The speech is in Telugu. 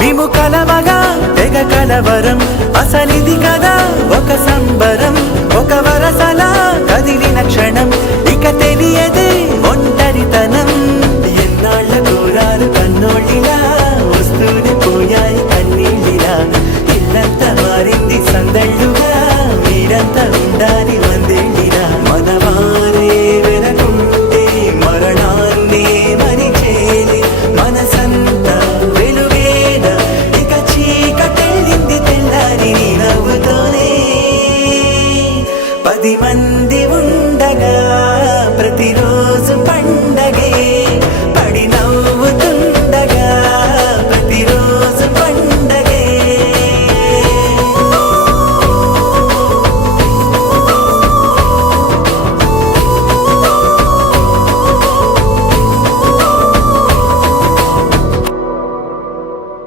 మేము కలవగా తెగ కలవరం అసలిది కదా ఒక సంబరం ఒక వరసలా కదిలిన క్షణం ఇక తెలియదే